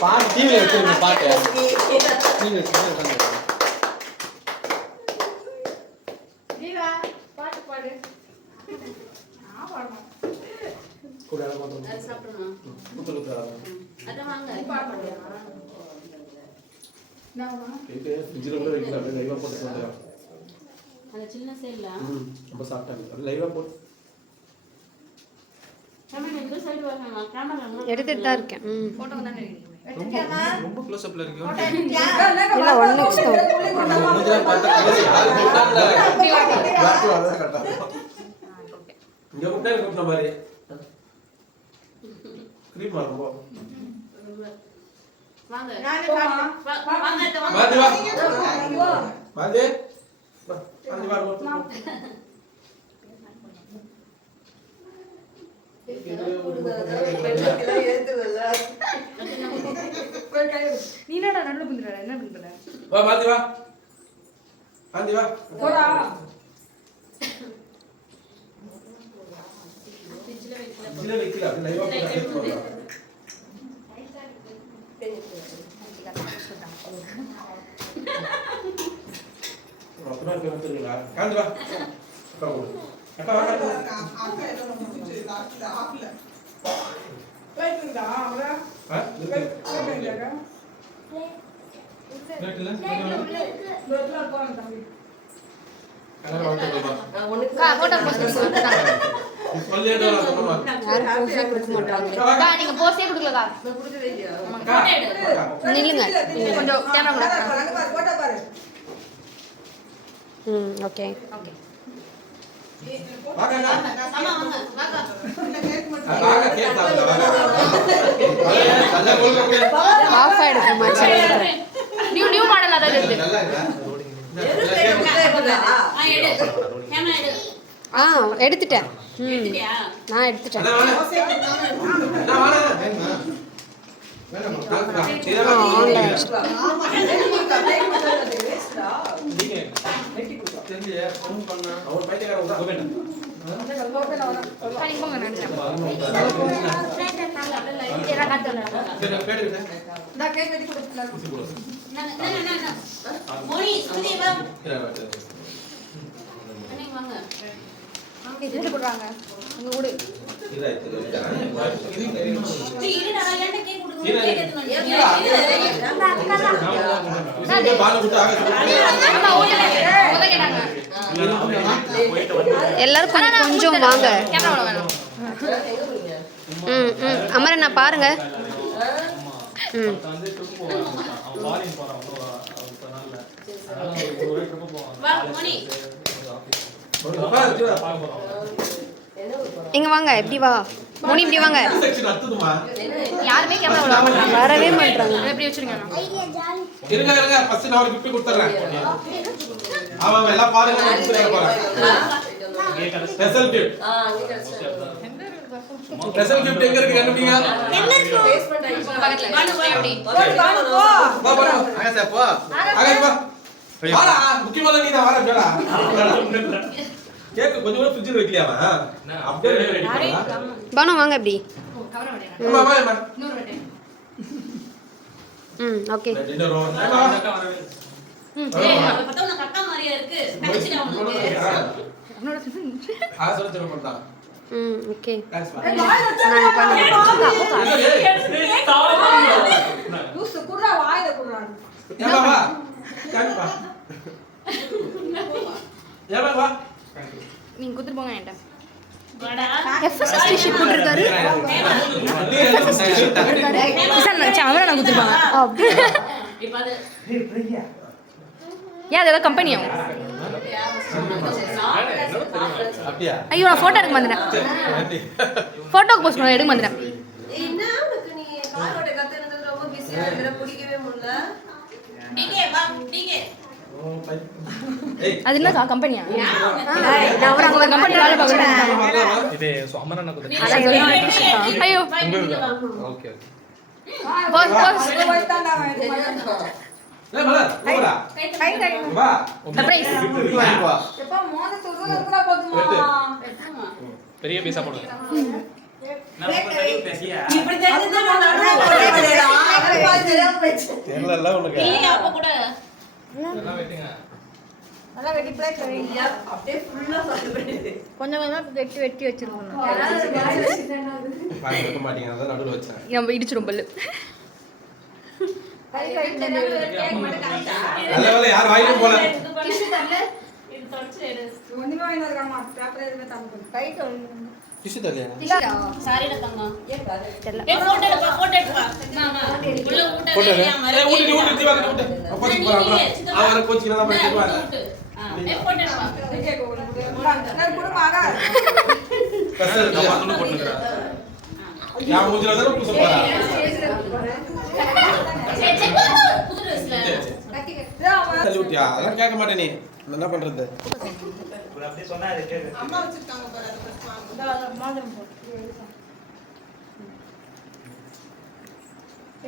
பாட்டு டிவில வச்சிருங்க பாட்டு டிவில வச்சிருங்க ஜீவா பாட்டு பாடு நான் பாடுறேன் கூட வந்து அது சாப்பிடுமா குத்துலுக்கு அத வாங்க பாடு நானா இது ஃப்ரிட்ஜ்ல கூட வைக்கல அப்படியே லைவா போட்டு போடுறா அந்த சின்ன சேல்ல ரொம்ப சாப்பிட்டாங்க அப்படியே லைவா போட்டு கேமரா இந்த சைடு வரணும் கேமரா எடுத்துட்டு தான் இருக்கேன். போட்டோ தானே ரொம்ப ரொம்ப க்ளோஸ் அப்ல இருக்கு இல்ல 1 next தான். நம்ம மூஞ்சில பார்த்தா க்ளோஸ் யாரு போட்டாங்க பாட்டு வரதா கரெக்ட்டா இங்க முட்டை கூப்ட்ட மாதிரி கிரீம் மாறும்போ வாங்க நானே பாட்டு வாங்க வாதி வா வாதி வாதி வா நீ என்னடா நல்ல பண்றடா என்ன பண்ற வா வாதி வா வாதி வா போடா ஃப்ரிட்ஜ்ல வைக்கல அப்படியே லைவா போட்டு அப்பனா கேக்குறீங்களா காந்து வா அக்கா போடு அக்கா வா அக்கா ஏதோ நம்ம பிடிச்சி ஆஃப்ல லைட்ங்கடா அவரா ஆ லைட்ங்கடா கேட்கல லைட்ல போறாங்க தம்பி கலர் வாங்க அக்கா போட்டோ போஸ்ட் கொடுத்தாங்க. சொல்லிட்டே வா சொல்லுமா யாரும் போஸ்டே கொடுக்க மாட்டாங்க. அக்கா நீங்க போஸ்டே கொடுக்கலக்கா. அக்கா நில்லுங்க. கொஞ்சம் கேமரா போட்டோ பாரு ஓகே. ஓகே வாங்க அம்மா வாங்க வாங்க இந்த கேக் மட்டும் வாங்க கேக் சாப்பிடுங்க நல்லா போடுங்க ஆஃப் ஆயிடுச்சு மச்சி. நியூ மாடல் அதாவது இருக்கு. நல்லா இல்ல எடு கேமரா எடு எடுத்துட்டேன். எடுத்துட்டியா நான் எடுத்துட்டேன். அண்ணா வாங்க வேணுமா ஆன்ல ஆயிடுச்சு. போங்க நினைச்சேன். நான் கேக் வெட்டி கொடுத்துறேன் மோனி சுதி வா அண்ணே வாங்க எடுத்து கொடுறாங்க. உங்க கூட நீ இருடா ஏன்டா கேக் கொடுங்க இரு. கேக் எடுத்துட்டு எல்லாரும் கொஞ்சம் வாங்க. அமரண்ணா பாருங்க. வா மோனி இங்க வாங்க. எப்படி வா மோனி, இப்படி வாங்க. யாருமே கேமரா வரவே மாட்டாங்க. எப்படி வச்சிருங்க. இருங்க இருங்க ஃபர்ஸ்ட் நான் ஒரு gift கொடுத்துறேன். ஆமா எல்லாம் பாருங்க ஸ்பெஷல் gift. ஸ்பெஷல் gift எங்க இருக்கு கண்டுபிடிங்க. பக்கத்துல வாங்க போய் அப்படி வா வா அங்க சார் போ அங்க வா வாடா முக்கியமான நீ தான் வாடா கேக் கொஞ்சம் கூட ஃப்ரிட்ஜ்ல வைக்கலையாமா அப்படியே ரெடி பண்ணலாம். பானு வாங்க இப்படி. அம்மா வா அம்மா ஓகே. டின்னர் வா ஏய் அவ பார்த்தா உனக்கு அக்கா மாதிரியா இருக்கு கடிச்சிடா உனக்கு சொல்ல சொல்ல மாட்டான் ஓகே. தேங்க்ஸ் மா நான் லூசு குடுறா வாயில குடுறா ஏமா வா தேங்க்ஸ் மா ஏமா வா நீங்க குடுத்து போங்க என்கிட்ட. வாடா FSST ஷீட் போட்டுருக்காரு. அவரை நான் குடுத்துருப்பாங்க. இப்ப அது ஏன் அதெல்லாம் கம்பெனி ஆகும். அப்படியே ஐயோ நான் போட்டோ எடுக்க வந்துட்டேன். போட்டோக்கு போஸ்ட் பண்ண எடுக்க வந்துட்டேன். என்ன உனக்கு நீ காரோட கத்துறது ரொம்ப பிஸியா இருக்கற பிடிக்கவே முடியல டிகே வா டிகே ஏய் அது என்ன கம்பெனியா? நான் அவரை அங்க கம்பெனி வேலை பார்க்குறேன். இது அமரண்ணா கொடுத்து அதான் சொல்லி ஐயோ ஓகே போஸ் போஸ் போய்ட்டான்டா அவன் ஏய் மலர் போடா கை கை வா சர்ப்ரைஸ். gift வாங்கி வா எப்ப மோன சொல்றது இருக்கடா போதுமா பெரிய பீஸா போடுங்க. இப்படி தெரிஞ்சா நான் நடுவுல தெரியல உனக்கு. இல்லையா அப்ப கூட எல்லாம் வெட்டுங்க. நல்லா வெட்டி பிளேட்ல வை. அப்படியே ஃபுல்லா சாப்பிடுறது. கொஞ்சம் கொஞ்சமா வெட்டி வெட்டி வச்சிருக்கணும். பாய் வைக்க மாட்டீங்க அதான் நடுவுல வச்சேன். நம்ம இடிச்சிரும் பல்லு. கை கை கேக் மட்டும் கரெக்ட்டா. நல்ல வேளை யார் வாயிலும் போல. டிஷ்யூ தரல. இது தொடச்சு எடு. ஒண்ணுமே வாங்கிட்டு வரமா. பேப்பர் எதுமே தரமா. கை கழுவு. டிஷ்யூ தரலையா? சாரிடா தங்கம். தெரியல. போட்டோ எடுப்பா. மாமா. உள்ள போட்டு ஊட்டவே ஏய் இல்லையா ஊட்டி ஊட்டி வாங்க ஊட்டி. அப்போதி போறாங்க. அவர கோச்சில தான் போயிட்டு வாங்க. போட்டோ எடுப்பா. கேக் உங்களுக்கு. நான் குடுமாடா. கசல் நான் வந்து போட்டுக்கறேன். யா மூஞ்சில தான் புடிச்சு போறா. சரி சரி புது ட்ரெஸ்ல. கட்டி கட்டி. தள்ளி விட்டியா? அதெல்லாம் கேட்க மாட்டே நீ. என்ன பண்றது? அப்படியே சொன்னா அது கேக்கு. அம்மா வச்சிருக்காங்க பாரு அது ஃபர்ஸ்ட் வாங்க. அந்த மாதிரி போடு.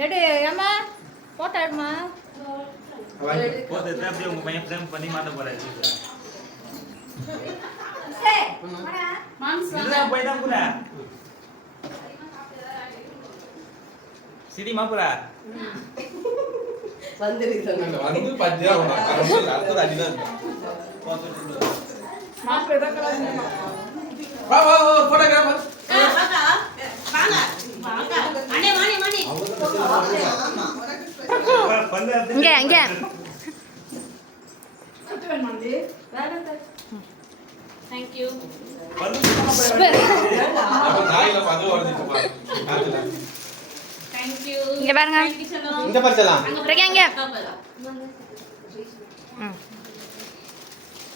எடு ஏமா போட்டோ எடுமா. போட்டு அப்படியே உங்க பையன் ஃப்ரேம் பண்ணி மாட்ட போறாரு. ஏய் வாடா. மாம்ஸ் இல்ல போய் தான் போற. சிடி மாப்புறா. வந்துருது. வந்து பத்தியா அடுத்த அடிதான். மாஸ்க் எதக்கறாங்க. வா வா போட்டோகிராஃபர். வாங்க. வாங்க. வாங்க. அண்ணே மானி மானி. பல்ல இங்க இங்க. சுத்துவேன் மண்டி. வேற Thank you. பல்ல சுத்தமா அப்ப நாயில வந்து ஓடுது பாரு. காத்துல. Thank you. இங்க பாருங்க. Thank you செல்லம். இந்த பச்சலாம். பிரகா இங்க.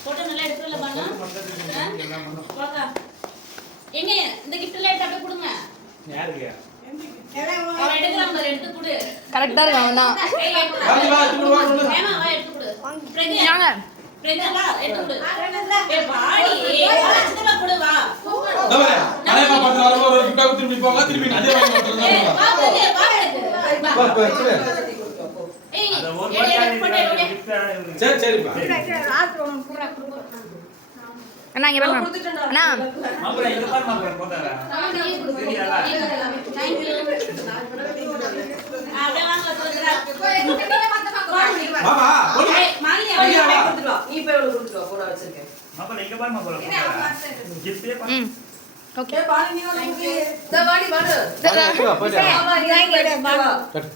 போட்டோ நல்லா எடுக்கல பாருங்க. வாங்க. எங்க இந்த gift எல்லாம் எடுத்து அப்படியே கொடுங்க. யாருக்கு? அவன் எடுக்கறான் பாரு எடுத்து கொடு. கரெக்ட்டா இருக்கு அவன் தான். ஏய் எடுத்து வா வா எடுத்து வா கொண்டு. வேமா வா எடுத்து கொடு. பிரகா வாங்க. பிரகா வா எடுத்து கொடு. ஏய் வாடி. எடுத்து கொடு வா. தவறே. அலைமா பண்ற அளவு ஒரு கிட்ட திருப்பி போங்க திருப்பி அதே வாங்கி ஏய் வந்துறோம். வா பிரகா வா எடுத்து. வா போ சொல்லு. ஏய் அத ஒரு எடுத்து போடு வாட்டி எடுத்து. கிஃப்ட் ஆகுது. சரி சரிப்பா. ராத் ஒன்னு பூரா குடுங்க. அண்ணா இங்க பாருங்க. அண்ணா மாப்புறா இங்க பாரு மாப்புறா போட்டாரா. சரியாடா. Thank you. அப்படியே வாங்க சொல்றா. வா வா போடு. ஏய் மாலி ஐயா, வா. நீ போய் அவளுக்கு கொடுத்துருவா போட வச்சிருக்கேன். மாப்புறா இங்க பாரு மாப்புறா போட்டாரா. கிஃப்டே பாரு. ம். ஓகே. ஏய் பாரு நீ வந்து இந்த வாடி வாடு. போடு. ஆமா நீ வாங்கி வா. கட்.